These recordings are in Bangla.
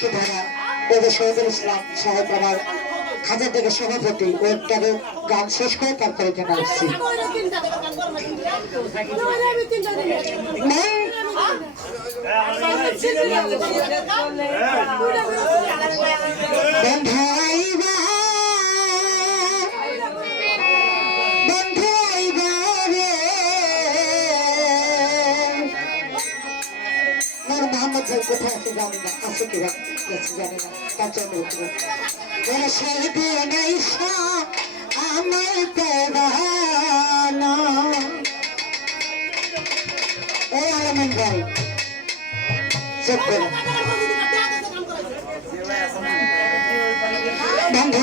বরিষ্ঠ ধারা এদের শহীদুল ইসলাম সাহেব আমার হাজার টাকা সভাপতি ওটাকে গান শেষ করে তারপরে এখানে আসছি। হ্যাঁ, হ্যাঁ, হ্যাঁ। বন্ধু কোথায় কোথায় আছে জানি না বন্ধু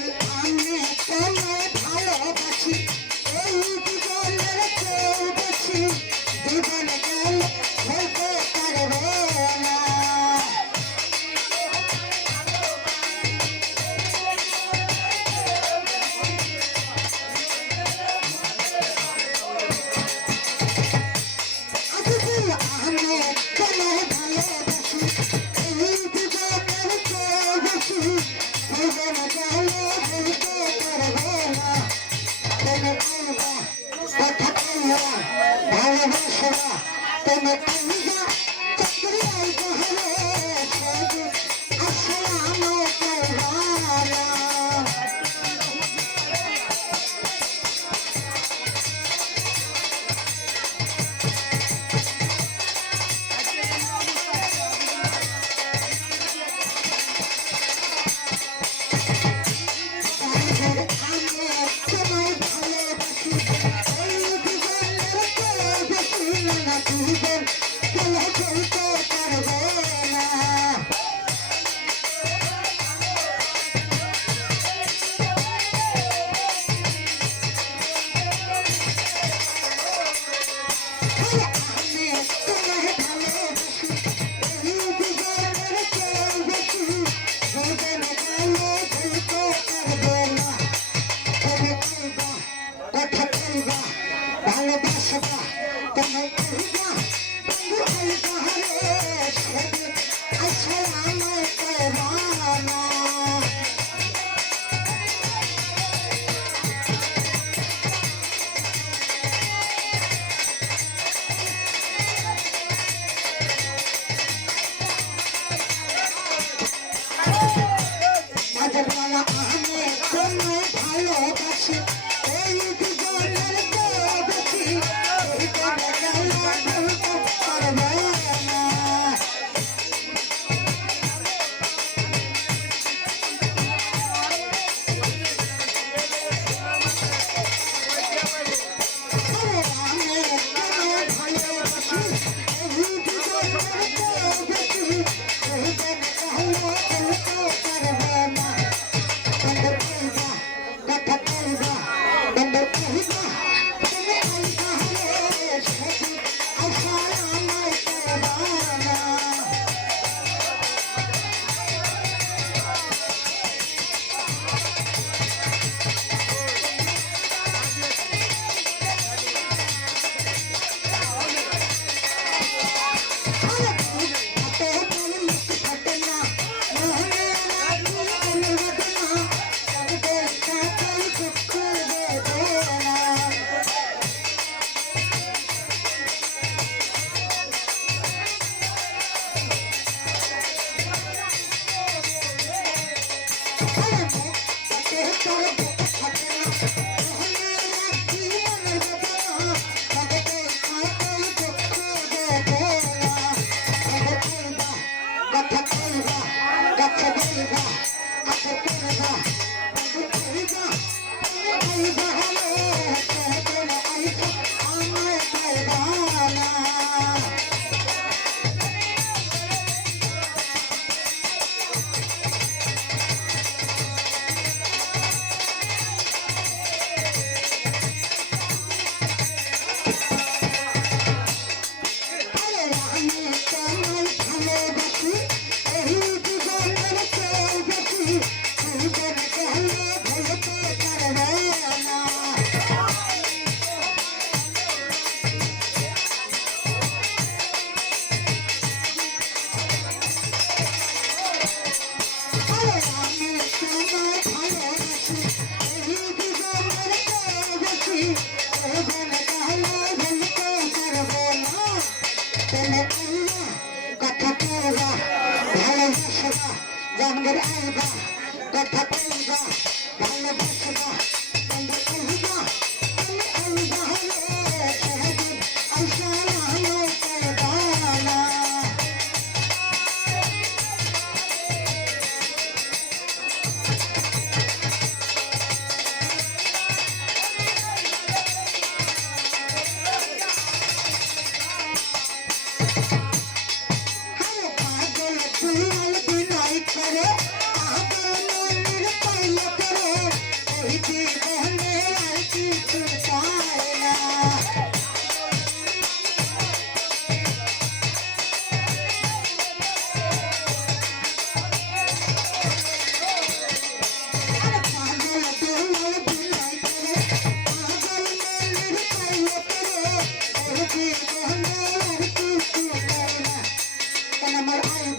Thank you.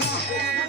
Yeah.